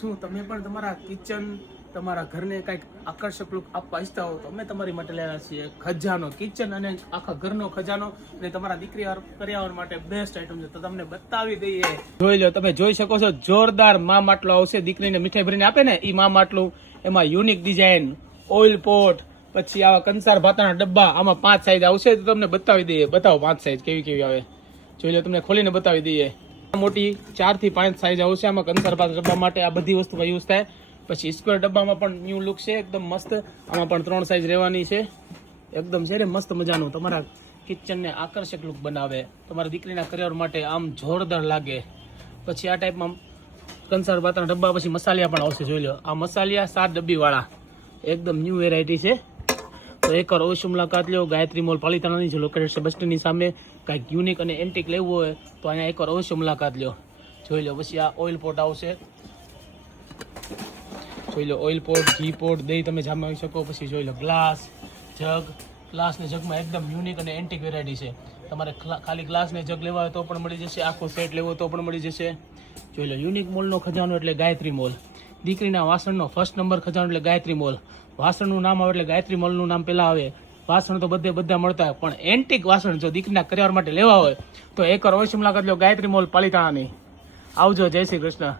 શું તમે પણ તમારા કિચન તમારા ઘરને કંઈક આકર્ષક લુક આપવા ઈચ્છતા હો તો અમે તમારી માટે લાવ્યા છીએ ખજાનો કિચન અને આખા ઘરનો ખજાનો અને તમારા દીકરી કરિયાવર માટે બેસ્ટ આઈટમ છે. તો તમને બતાવી દઈએ. જોઈ લો, તમે જોઈ શકો છો જોરદાર મા માટલો આવશે. દીકરીને મીઠાઈ ભરીને આપે ને એ મા માટલું, એમાં યુનિક ડિઝાઇન, ઓઇલ પોટ, પછી આવા કંસાર ભાતાના ડબ્બા. આમાં 5 સાઈઝ આવશે તો તમને બતાવી દઈએ. બતાવો 5 સાઈઝ કેવી કેવી આવે. જોઈ લો, તમને ખોલીને બતાવી દઈએ. મોટી 4 થી 5 સાઈઝ આવશે. આમાં કંસાર ભાત ડબ્બા માટે આ બધી વસ્તુમાં યુઝ થાય. પછી સ્ક્વેર ડબ્બામાં પણ ન્યૂ લુક છે એકદમ મસ્ત. આમાં પણ 3 સાઈઝ રહેવાની છે. એકદમ છે ને મસ્ત મજાનું, તમારા કિચનને આકર્ષક લુક બનાવે, તમારી દીકરીના કરિયર માટે આમ જોરદાર લાગે. પછી આ ટાઈપમાં કંસાર ભાતના ડબ્બા, પછી મસાલિયા પણ આવશે. જોઈ લો, આ મસાલિયા 7 ડબ્બી વાળા એકદમ ન્યૂ વેરાયટી છે. તો એકવાર અવશ્ય મુલાકાત લો. ગાયત્રી મોલ પાલિતાણાની છે, લોકેટેડ છે બસ સ્ટેન્ડની સામે. કાંઈક યુનિક અને એન્ટિક લેવું હોય તો અહીંયા એકવાર અવશ્ય મુલાકાત લો. જોઈ લો, પછી આ ઓઇલ પોટ આવશે. જોઈ લો, ઓઇલ પોટ, ઘી પોટ, દહીં તમે જમાવી શકો. પછી જોઈ લો ગ્લાસ, જગ. ગ્લાસ ને જગમાં એકદમ યુનિક અને એન્ટિક વેરાયટી છે. તમારે ખાલી ગ્લાસ ને જગ લેવા હોય તો પણ મળી જશે. આખો સેટ લેવો તો પણ મળી જશે. જોઈ લો, યુનિક મોલનો ખજાનો એટલે ગાયત્રી મોલ. દીકરીના વાસણનો ફર્સ્ટ નંબર ખજાનો એટલે ગાયત્રી મોલ. વાસણનું નામ આવે એટલે ગાયત્રી મોલનું નામ પહેલા આવે. વાસણ તો બધા મળતા હોય, પણ એન્ટિક વાસણ જો દીકરીના કરિયર માટે લેવા હોય તો એકવાર અવશ્ય મુલાકાત લો ગાયત્રી મોલ પાલિતાણાની. આવજો. જય શ્રી કૃષ્ણ.